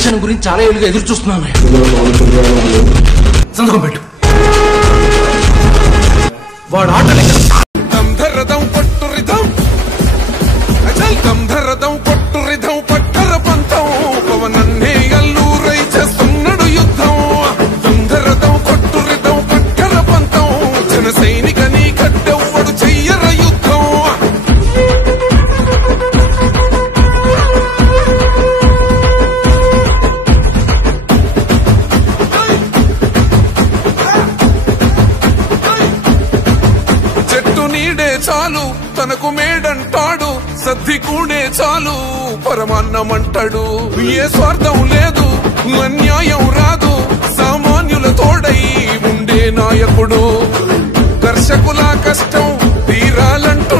క్షణం గురించి చాలా ఏళ్ళుగా ఎదురు చూస్తున్నాను. సంతకం పెట్టు. వాడు ఆటలే పట్టర పంతం పవనన్నే అల్లూరై చేస్తున్నాడు యుద్ధం. దంధరదం కొట్టు రిధం పట్టర పంతం జన సైనిక నీ కట్టెవ్వడు చెయ్యర యుద్ధం. చెట్టు నీడే చాలు తనకు మేడంటాడు, సద్ది కూడే చాలు పరమాన్నమంటాడు. ఏ స్వార్థం లేదు అన్యాయం రాదు, సామాన్యుల తోడై ఉండే నాయకుడు. కర్షకుల కష్టం తీరాలంటూ